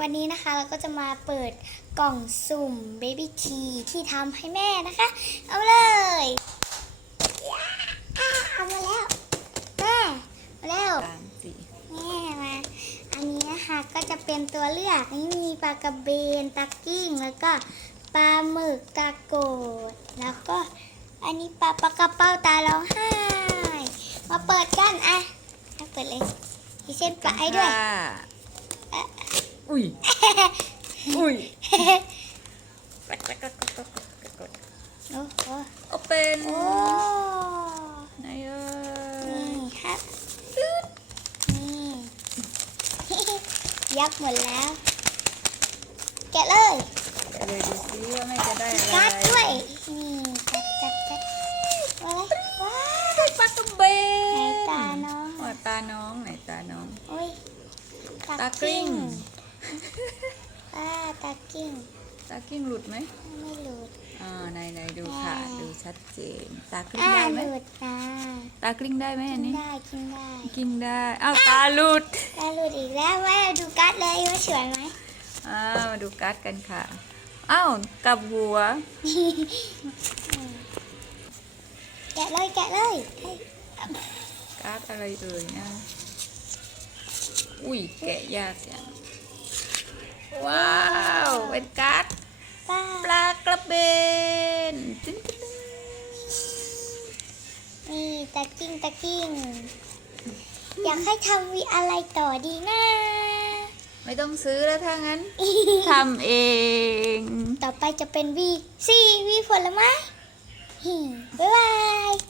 วันนี้นะคะเราก็จะมาเปิดกล่องสุ่ม Baby T ที่ทำให้แม่นะคะ เอาเลยอ่าเอามาแล้วแม่มาแล้วสามสี่แม่มา อันนี้นะคะก็จะเป็นตัวเลือกนี่มีปลากระเบนตะกิ้งแล้วก็ปลาหมึกตะโกดแล้วก็อันนี้ปลาปลากระเป้าตาร้องไห้มาเปิดกันอะเอาเปิดเลยมีเส้นปลาให้ด้วยค่ะ อุ้ย อุ้ยกดกดกดกดกดกดโอ้โหโอเป็นโอ้ไหนเอ้นี่ยครับนี่ยับหมดแล้ว แกะเลยเดี๋ยวเลยดูซิว่าแม่จะได้อะไรการ์ดด้วย นี่กัดกัดกัดว้าวว้าวปลากระเบนไหนตาน้องอ๋อตาน้องไหนตาน้องโอ้ยตากลิ้งอ่า ตากิ้งตากิ้งหลุดไหมไม่หลุดอ่าไหนไหนดูค่ะอ่าดูชัดเจน ตากลิ้งอ่าได้ไหมหลุดนะตากลิ้งได้ไหมกิอันนนี้ได้กินได้กินได้อ้าวตาหลุดตาหลุดอีกแล้วแม่ดูการ์ดเลยว่าสวยไหมอ่ามาดูการ์ดกันค่ะอ้าวกลับหัว แกะเลยแกะเลยเฮ้ยการ์ดอะไรเอ่ยนะอุ้ยแกะยากจัง ว้าว เป็นการ์ดป้าปลากระเบนตึ้งตึ้งตึ้งนี่ตะกิ้งตะกิ้ง อยากให้ทำวีอะไรต่อดีนะ ไม่ต้องซื้อแล้วถ้างั้นทำเอง ต่อไปจะเป็นวีสี่วีผลไม้หิบ๊ายบาย